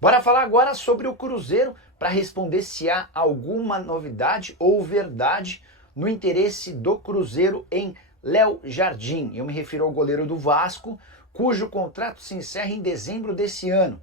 Bora falar agora sobre o Cruzeiro para responder se há alguma novidade ou verdade no interesse do Cruzeiro em Léo Jardim. Eu me refiro ao goleiro do Vasco, cujo contrato se encerra em dezembro desse ano.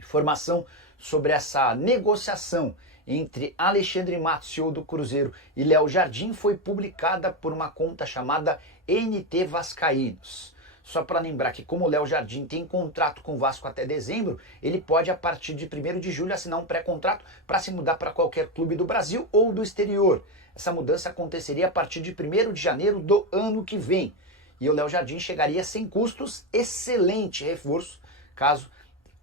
Informação sobre essa negociação entre Alexandre Matos, CEO do Cruzeiro, e Léo Jardim foi publicada por uma conta chamada NT Vascaínos. Só para lembrar que como o Léo Jardim tem contrato com o Vasco até dezembro, ele pode a partir de 1º de julho assinar um pré-contrato para se mudar para qualquer clube do Brasil ou do exterior. Essa mudança aconteceria a partir de 1º de janeiro do ano que vem. E o Léo Jardim chegaria sem custos, excelente reforço, caso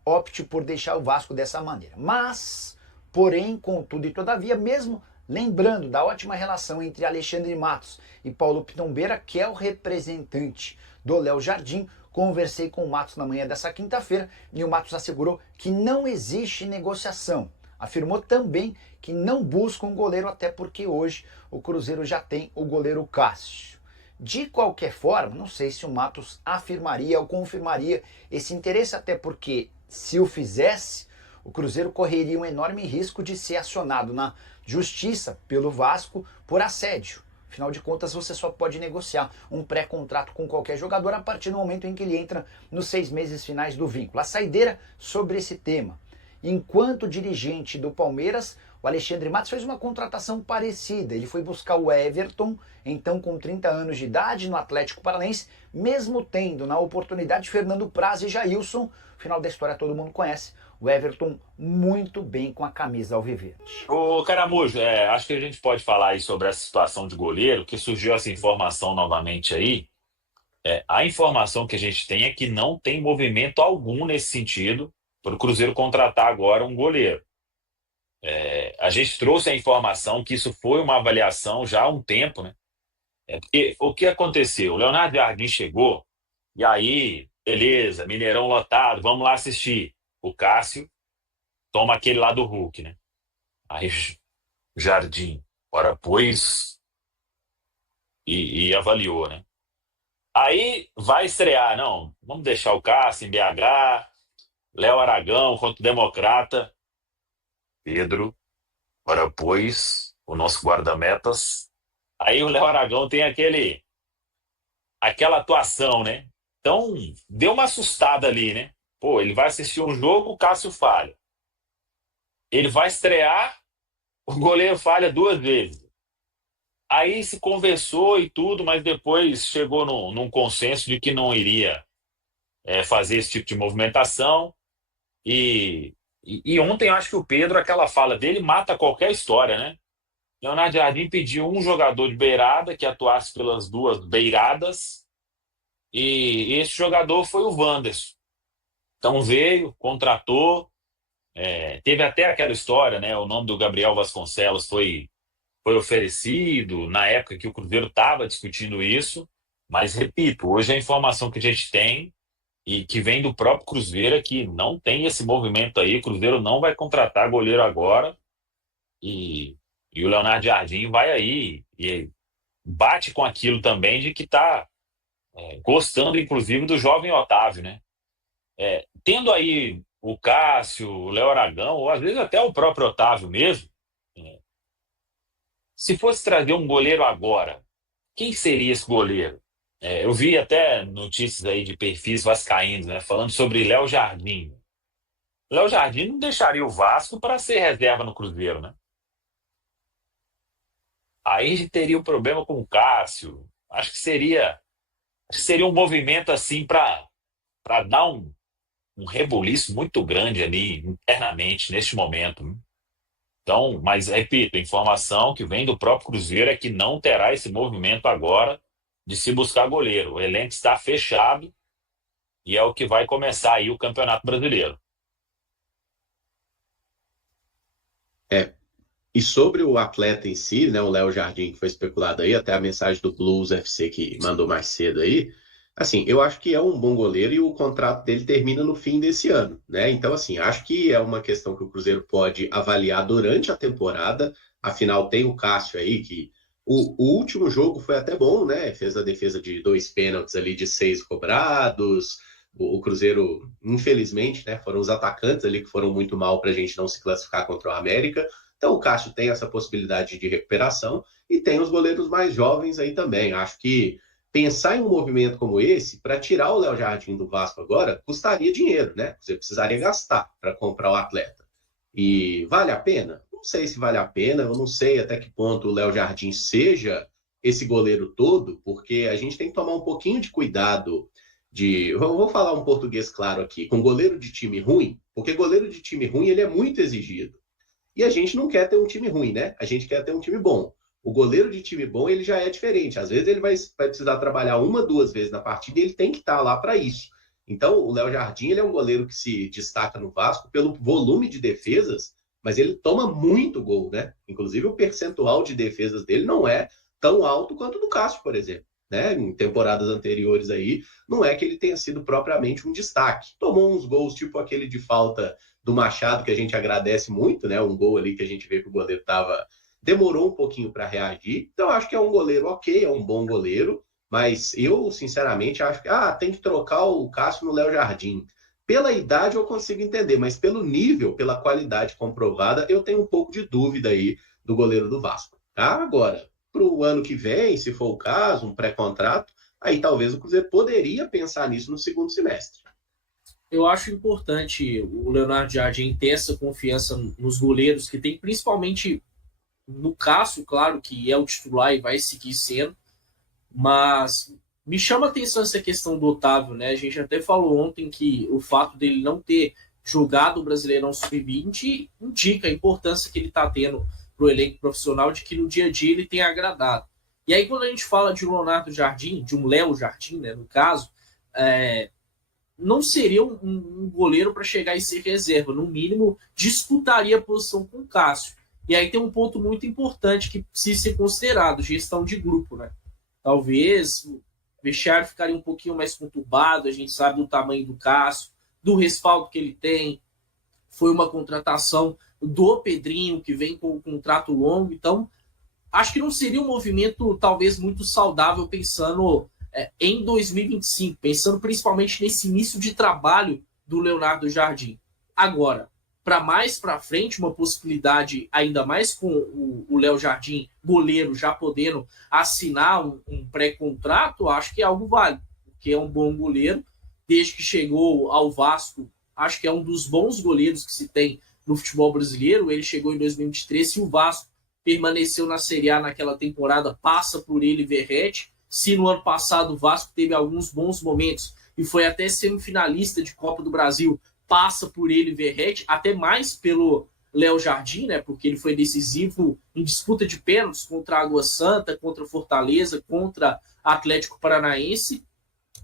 opte por deixar o Vasco dessa maneira. Mas, porém, contudo e todavia, mesmo lembrando da ótima relação entre Alexandre Matos e Paulo Pitombeira, que é o representante do Léo Jardim, conversei com o Matos na manhã dessa quinta-feira e o Matos assegurou que não existe negociação. Afirmou também que não busca um goleiro, até porque hoje o Cruzeiro já tem o goleiro Cássio. De qualquer forma, não sei se o Matos afirmaria ou confirmaria esse interesse, até porque se o fizesse, o Cruzeiro correria um enorme risco de ser acionado na justiça pelo Vasco por assédio. Afinal de contas, você só pode negociar um pré-contrato com qualquer jogador a partir do momento em que ele entra nos 6 meses finais do vínculo. A saideira sobre esse tema. Enquanto dirigente do Palmeiras, o Alexandre Matos fez uma contratação parecida. Ele foi buscar o Everton, então com 30 anos de idade, no Atlético Paranaense, mesmo tendo na oportunidade Fernando Praz e Jailson. O final da história todo mundo conhece. O Everton muito bem com a camisa alviverde. Ô, Caramujo, acho que a gente pode falar aí sobre essa situação de goleiro, que surgiu essa informação novamente aí. A informação que a gente tem é que não tem movimento algum nesse sentido para o Cruzeiro contratar agora um goleiro. A gente trouxe a informação que isso foi uma avaliação já há um tempo, né? Porque o que aconteceu? O Leonardo Jardim chegou, e aí, beleza, Mineirão lotado, vamos lá assistir. O Cássio toma aquele lá do Hulk, né? Aí Jardim, ora pois, e avaliou, né? Aí vai estrear, não, vamos deixar o Cássio em BH, Léo Aragão contra o Democrata, Pedro, ora pois, o nosso guarda-metas. Aí o Léo Aragão tem aquela atuação, né? Então, deu uma assustada ali, né? Pô, ele vai assistir um jogo, o Cássio falha. Ele vai estrear, o goleiro falha 2 vezes. Aí se conversou e tudo, mas depois chegou num consenso de que não iria fazer esse tipo de movimentação. E ontem eu acho que o Pedro, aquela fala dele, mata qualquer história, né? Leonardo Jardim pediu um jogador de beirada que atuasse pelas 2 beiradas, e esse jogador foi o Wanderson. Então veio, contratou, teve até aquela história, né? O nome do Gabriel Vasconcelos foi oferecido na época que o Cruzeiro estava discutindo isso, mas repito, hoje a informação que a gente tem e que vem do próprio Cruzeiro é que não tem esse movimento aí, o Cruzeiro não vai contratar goleiro agora, e o Leonardo Jardim vai aí e bate com aquilo também de que está gostando, inclusive, do jovem Otávio, né? Tendo aí o Cássio, o Léo Aragão, ou às vezes até o próprio Otávio mesmo, se fosse trazer um goleiro agora, quem seria esse goleiro? Eu vi até notícias aí de perfis vascaínos, né, falando sobre Léo Jardim. Léo Jardim não deixaria o Vasco para ser reserva no Cruzeiro, né? Aí teria um problema com o Cássio. Acho que seria um movimento assim para dar um rebuliço muito grande ali internamente neste momento, né? Então, mas repito, a informação que vem do próprio Cruzeiro é que não terá esse movimento agora de se buscar goleiro. O elenco está fechado e é o que vai começar aí o Campeonato Brasileiro. E sobre o atleta em si, né, o Léo Jardim, que foi especulado aí, até a mensagem do Blues FC que mandou mais cedo aí, assim, eu acho que é um bom goleiro e o contrato dele termina no fim desse ano, né? Então, assim, acho que é uma questão que o Cruzeiro pode avaliar durante a temporada. Afinal, tem o Cássio aí, que o último jogo foi até bom, né? Fez a defesa de 2 pênaltis ali de 6 cobrados, O Cruzeiro, infelizmente, né, foram os atacantes ali que foram muito mal para a gente não se classificar contra o América. Então o Cássio tem essa possibilidade de recuperação e tem os goleiros mais jovens aí também. Acho que pensar em um movimento como esse, para tirar o Léo Jardim do Vasco agora, custaria dinheiro, né? Você precisaria gastar para comprar o atleta. E vale a pena? Não sei se vale a pena, eu não sei até que ponto o Léo Jardim seja esse goleiro todo, porque a gente tem que tomar um pouquinho de cuidado eu vou falar um português claro aqui, com goleiro de time ruim, porque goleiro de time ruim ele é muito exigido. E a gente não quer ter um time ruim, né? A gente quer ter um time bom. O goleiro de time bom, ele já é diferente. Às vezes ele vai precisar trabalhar 1, 2 vezes na partida e ele tem que estar lá para isso. Então, o Léo Jardim, ele é um goleiro que se destaca no Vasco pelo volume de defesas, mas ele toma muito gol, né? Inclusive, o percentual de defesas dele não é tão alto quanto o do Cássio, por exemplo. Né? Em temporadas anteriores aí, não é que ele tenha sido propriamente um destaque. Tomou uns gols, tipo aquele de falta do Machado, que a gente agradece muito, né? Um gol ali que a gente vê que o goleiro demorou um pouquinho para reagir. Então, acho que é um goleiro ok, é um bom goleiro, mas eu, sinceramente, acho que tem que trocar o Cássio no Léo Jardim. Pela idade eu consigo entender, mas pelo nível, pela qualidade comprovada, eu tenho um pouco de dúvida aí do goleiro do Vasco. Tá? Agora, para o ano que vem, se for o caso, um pré-contrato, aí talvez o Cruzeiro poderia pensar nisso no segundo semestre. Eu acho importante o Leonardo Jardim ter essa confiança nos goleiros que tem, principalmente no Cássio, claro que é o titular e vai seguir sendo, mas me chama a atenção essa questão do Otávio, né? A gente até falou ontem que o fato dele não ter jogado o Brasileirão Sub-20 indica a importância que ele está tendo para o elenco profissional, de que no dia a dia ele tem agradado. E aí, quando a gente fala de Leonardo Jardim, de um Léo Jardim, né, no caso, não seria um goleiro para chegar e ser reserva. No mínimo, disputaria a posição com o Cássio. E aí tem um ponto muito importante que precisa ser considerado, gestão de grupo, né? Talvez o vestiário ficaria um pouquinho mais conturbado, a gente sabe do tamanho do Cássio, do respaldo que ele tem. Foi uma contratação do Pedrinho, que vem com um contrato longo. Então, acho que não seria um movimento talvez muito saudável pensando em 2025, pensando principalmente nesse início de trabalho do Leonardo Jardim. Agora, para frente, uma possibilidade ainda mais com o Léo Jardim, goleiro, já podendo assinar um pré-contrato, acho que é algo válido, porque é um bom goleiro. Desde que chegou ao Vasco, acho que é um dos bons goleiros que se tem no futebol brasileiro. Ele chegou em 2023, se o Vasco permaneceu na Série A naquela temporada, passa por ele Verratti. Se no ano passado o Vasco teve alguns bons momentos e foi até semifinalista de Copa do Brasil, passa por ele Verratti, até mais pelo Léo Jardim, né? Porque ele foi decisivo em disputa de pênaltis contra a Água Santa, contra Fortaleza, contra Atlético Paranaense.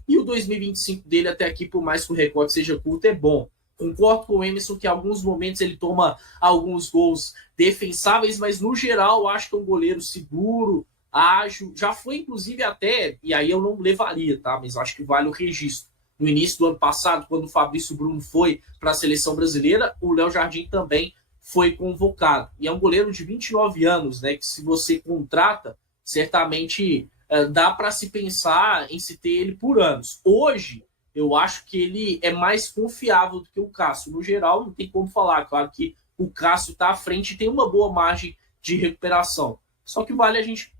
E o 2025 dele até aqui, por mais que o recorte seja curto, é bom. Concordo com o Emerson que em alguns momentos ele toma alguns gols defensáveis, mas no geral acho que é um goleiro seguro, ágil. Já foi inclusive até, e aí eu não levaria, tá? Mas acho que vale o registro. No início do ano passado, quando o Fabrício Bruno foi para a seleção brasileira, o Léo Jardim também foi convocado. E é um goleiro de 29 anos, né? Que se você contrata, certamente dá para se pensar em se ter ele por anos. Hoje, eu acho que ele é mais confiável do que o Cássio. No geral, não tem como falar. Claro que o Cássio está à frente e tem uma boa margem de recuperação. Só que vale a gente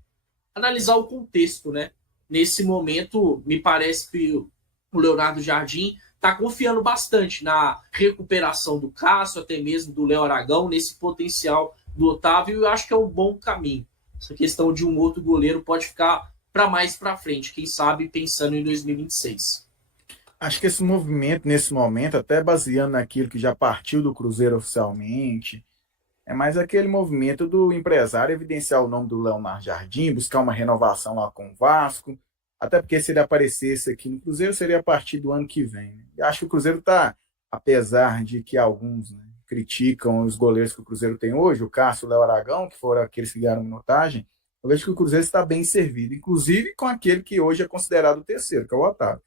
analisar o contexto, né? Nesse momento, me parece que o Leonardo Jardim está confiando bastante na recuperação do Cássio, até mesmo do Léo Aragão, nesse potencial do Otávio, e eu acho que é um bom caminho. Essa questão de um outro goleiro pode ficar para mais para frente, quem sabe pensando em 2026. Acho que esse movimento, nesse momento, até baseando naquilo que já partiu do Cruzeiro oficialmente, é mais aquele movimento do empresário evidenciar o nome do Leonardo Jardim, buscar uma renovação lá com o Vasco, até porque se ele aparecesse aqui no Cruzeiro, seria a partir do ano que vem. Né? E acho que o Cruzeiro está, apesar de que alguns criticam os goleiros que o Cruzeiro tem hoje, o Cássio e o Léo Aragão, que foram aqueles que ganharam minutagem, eu vejo que o Cruzeiro está bem servido, inclusive com aquele que hoje é considerado o terceiro, que é o Otávio.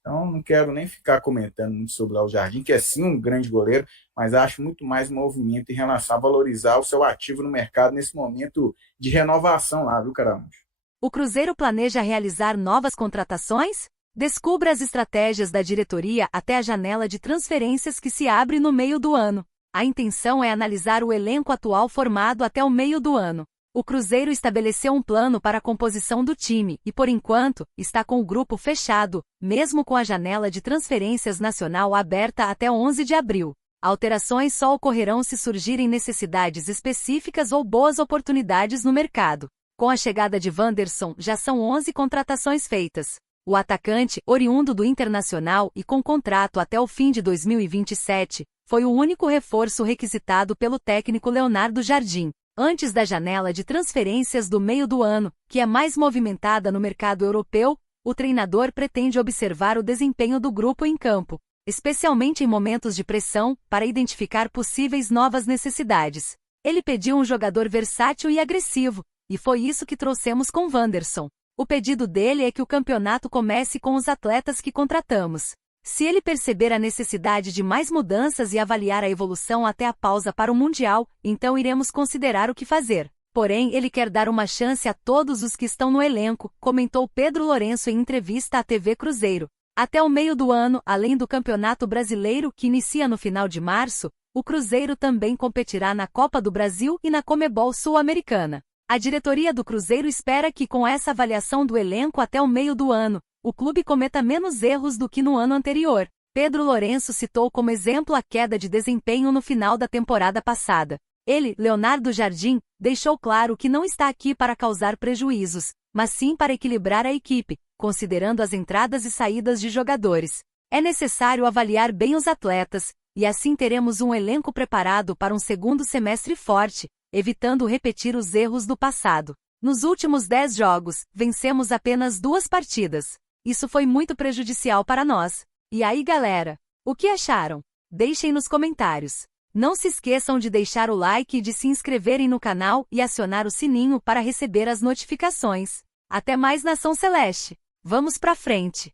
Então, não quero nem ficar comentando muito sobre o Léo Jardim, que é sim um grande goleiro, mas acho muito mais um movimento em relação a valorizar o seu ativo no mercado nesse momento de renovação lá, viu, Caramujos? O Cruzeiro planeja realizar novas contratações? Descubra as estratégias da diretoria até a janela de transferências que se abre no meio do ano. A intenção é analisar o elenco atual formado até o meio do ano. O Cruzeiro estabeleceu um plano para a composição do time e, por enquanto, está com o grupo fechado, mesmo com a janela de transferências nacional aberta até 11 de abril. Alterações só ocorrerão se surgirem necessidades específicas ou boas oportunidades no mercado. Com a chegada de Wanderson, já são 11 contratações feitas. O atacante, oriundo do Internacional e com contrato até o fim de 2027, foi o único reforço requisitado pelo técnico Leonardo Jardim. Antes da janela de transferências do meio do ano, que é mais movimentada no mercado europeu, o treinador pretende observar o desempenho do grupo em campo, especialmente em momentos de pressão, para identificar possíveis novas necessidades. Ele pediu um jogador versátil e agressivo, e foi isso que trouxemos com Wanderson. O pedido dele é que o campeonato comece com os atletas que contratamos. Se ele perceber a necessidade de mais mudanças e avaliar a evolução até a pausa para o Mundial, então iremos considerar o que fazer. Porém, ele quer dar uma chance a todos os que estão no elenco, comentou Pedro Lourenço em entrevista à TV Cruzeiro. Até o meio do ano, além do Campeonato Brasileiro que inicia no final de março, o Cruzeiro também competirá na Copa do Brasil e na Conmebol Sul-Americana. A diretoria do Cruzeiro espera que, com essa avaliação do elenco até o meio do ano, o clube cometa menos erros do que no ano anterior. Pedro Lourenço citou como exemplo a queda de desempenho no final da temporada passada. Ele, Leonardo Jardim, deixou claro que não está aqui para causar prejuízos, mas sim para equilibrar a equipe, considerando as entradas e saídas de jogadores. É necessário avaliar bem os atletas, e assim teremos um elenco preparado para um segundo semestre forte, evitando repetir os erros do passado. Nos últimos 10 jogos, vencemos apenas 2 partidas. Isso foi muito prejudicial para nós. E aí, galera? O que acharam? Deixem nos comentários. Não se esqueçam de deixar o like e de se inscreverem no canal e acionar o sininho para receber as notificações. Até mais, Nação Celeste! Vamos pra frente!